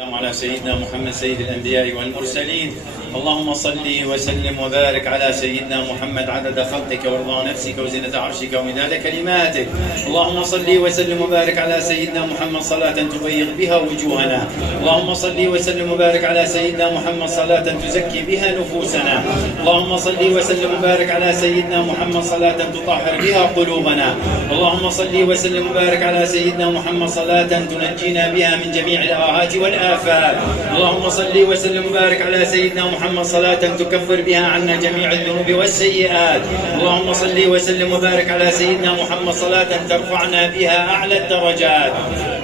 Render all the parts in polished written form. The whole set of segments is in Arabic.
على سيدنا محمد سيد الأنبياء والمرسلين. اللهم صل وسلم وبارك على سيدنا محمد عدد خلقك ورضا نفسك وزنة عرشك ومداد كلماتك. اللهم صل وسلم وبارك على سيدنا محمد صلاة تبيض بها وجوهنا. اللهم صل وسلم وبارك على سيدنا محمد صلاة تزكي بها نفوسنا. اللهم صل وسلم وبارك على سيدنا محمد صلاة تطهر بها قلوبنا. اللهم صل وسلم وبارك على سيدنا محمد صلاة تنجينا بها من جميع الآهات والآفات. اللهم صل وسلم وبارك على سيدنا محمد صلاة تكفر بها عنا جميع الذنوب والسيئات. اللهم صل وسلم وبارك على سيدنا محمد صلاة ترفعنا بها أعلى الدرجات.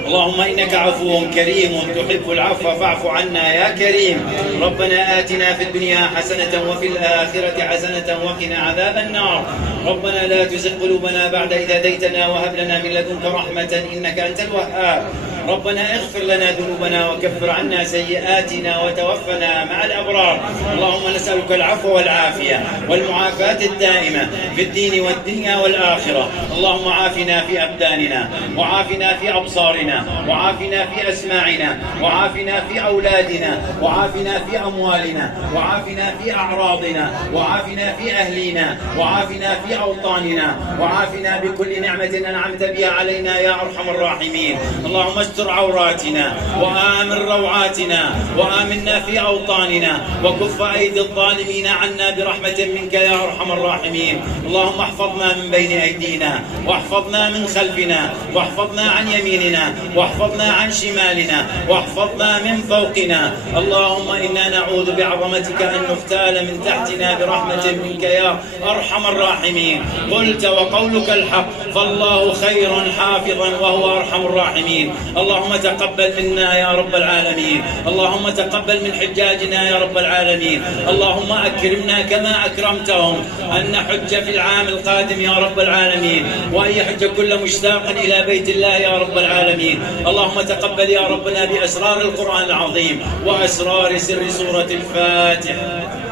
اللهم إنك عفو كريم تحب العفو فاعف عنا يا كريم. ربنا آتنا في الدنيا حسنة وفي الآخرة حسنة وقنا عذاب النار. ربنا لا تزغ قلوبنا بعد إذ هديتنا وهب لنا من لدنك رحمة إنك أنت الوهاب. ربنا اغفر لنا ذنوبنا وكفر عنا سيئاتنا وتوفنا مع الأبرار. اللهم نسألك العفو والعافية والمعافاة الدائمة في الدين والدنيا والآخرة. اللهم عافنا في أبداننا وعافنا في أبصارنا وعافنا في أسماعنا وعافنا في أولادنا وعافنا في أموالنا وعافنا في أعراضنا وعافنا في أهلنا وعافنا في أوطاننا وعافنا بكل نعمة أنعمت بها علينا يا أرحم الراحمين. اللهم استر عوراتنا وآمن روعاتنا وآمنا في أوطاننا وكف أيدي الظالمين عنا برحمة منك يا أرحم الراحمين. اللهم احفظنا من بين أيدينا واحفظنا من خلفنا واحفظنا عن يميننا واحفظنا عن شمالنا واحفظنا من فوقنا. اللهم إنا نعوذ بعظمتك أن نغتال من تحتنا برحمة منك يا أرحم الراحمين. قلت وقولك الحق فالله خير حافظا وهو أرحم الراحمين. اللهم تقبل منا يا رب العالمين. اللهم تقبل من حجاجنا يا رب العالمين. اللهم أكرمنا كما أكرمتهم أن نحج في العام القادم يا رب العالمين وأن يحج كل مشتاق إلى بيت الله يا رب العالمين. اللهم تقبل يا ربنا بأسرار القرآن العظيم وأسرار سر سورة الفاتحة.